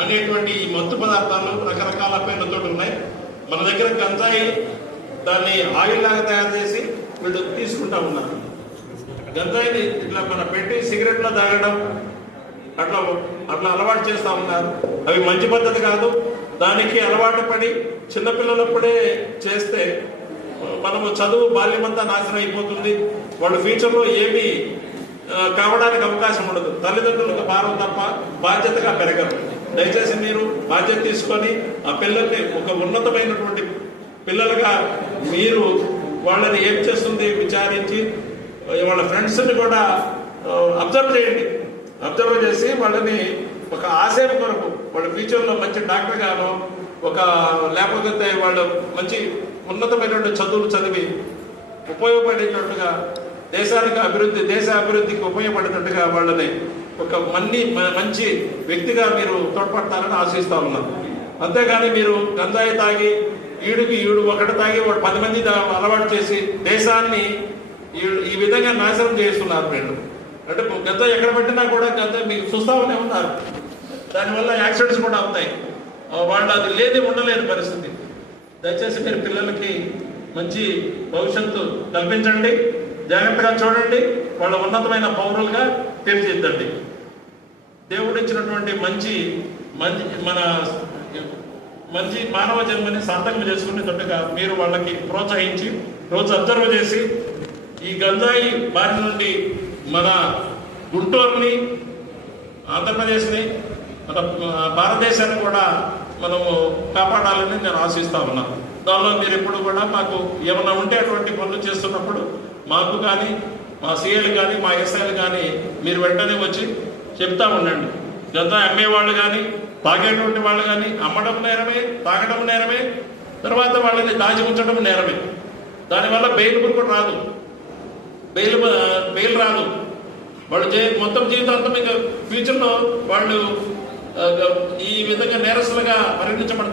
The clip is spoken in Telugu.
అనేటువంటి ఈ మత్తు పదార్థాలు రకరకాల పేర్లతో ఉన్నాయి. మన దగ్గర గంజాయి దాన్ని ఆయిల్ లాగా తయారు చేసి వీళ్ళు తీసుకుంటా ఉన్నారు. గంజాయిని ఇట్లా మన పెట్టి సిగరెట్లో తాగడం అట్లా అట్లా అలవాటు చేస్తా ఉన్నారు. అవి మంచి పద్ధతి కాదు. దానికి అలవాటు పడి చిన్నపిల్లలప్పుడే చేస్తే మనము చదువు బాల్యమంతా నాశనం అయిపోతుంది. వాళ్ళు ఫ్యూచర్లో ఏమి కావడానికి అవకాశం ఉండదు. తల్లిదండ్రులకు భారం తప్ప బాధ్యతగా పెరగరు. దయచేసి మీరు బాధ్యత తీసుకొని ఆ పిల్లల్ని ఒక ఉన్నతమైనటువంటి పిల్లలుగా మీరు వాళ్ళని ఏం చేస్తుంది విచారించి వాళ్ళ ఫ్రెండ్స్ని కూడా అబ్జర్వ్ చేయండి. అబ్జర్వ్ చేసి వాళ్ళని ఒక ఆశయం కొరకు వాళ్ళ ఫ్యూచర్లో మంచి డాక్టర్ గాను ఒక లేకపోతే వాళ్ళు మంచి ఉన్నతమైనటువంటి చదువులు చదివి ఉపయోగపడేటట్టుగా దేశానికి అభివృద్ధి దేశ అభివృద్ధికి ఉపయోగపడేటట్టుగా వాళ్ళని ఒక మన్ని మ- మంచి వ్యక్తిగా మీరు తోడ్పడతారని ఆశిస్తా ఉన్నాను. అంతేగాని మీరు గంజాయి తాగి ఈడుకి ఈడు ఒకటి తాగి వాడు పది మంది అలవాటు చేసి దేశాన్ని ఈ- ఈ విధంగా నాశనం చేస్తున్నారు వీళ్ళు. అంటే గంజాయి ఎక్కడ పెట్టినా కూడా గంజాయి మీకు చూస్తామనే ఉన్నారు. దానివల్ల యాక్సిడెంట్స్ కూడా అవుతాయి. వాళ్ళు అది లేదే ఉండలేని పరిస్థితి. దయచేసి మీరు పిల్లలకి మంచి భవిష్యత్తు కల్పించండి. జాగ్రత్తగా చూడండి. వాళ్ళ ఉన్నతమైన పౌరులుగా తీర్చిద్దండి దేవుడు ఇచ్చినటువంటి మంచి మంచి మన మంచి మానవ జన్మని సార్థకం చేసుకునేటట్టుగా మీరు వాళ్ళకి ప్రోత్సహించి రోజు అబ్జర్వ్ చేసి ఈ గంజాయి బారి నుండి మన గుంటూరుని ఆంధ్రప్రదేశ్ని మన భారతదేశాన్ని కూడా మనము కాపాడాలని నేను ఆశిస్తా ఉన్నాను దానిలో మీరు ఎప్పుడు కూడా మాకు ఏమైనా ఉంటే అటువంటి పనులు చేస్తున్నప్పుడు మాకు కానీ మా సీఎలు కానీ మా ఎస్ఐలు కానీ మీరు వెంటనే వచ్చి చెప్తా ఉండండి. అమ్మే అమ్మేవాళ్ళు కానీ తాగేటువంటి వాళ్ళు కానీ అమ్మడం నేరమే తాగడం నేరమే తర్వాత వాళ్ళని దాచి ఉంచడం నేరమే. దానివల్ల బెయిల్ కూడా రాదు. బెయిల్ బెయిల్ రాదు. వాళ్ళు చే మొత్తం జీవితాంతం ఇంకా ఫ్యూచర్లో వాళ్ళు ఈ విధంగా నేరస్తులుగా పరిగణించబడతారు.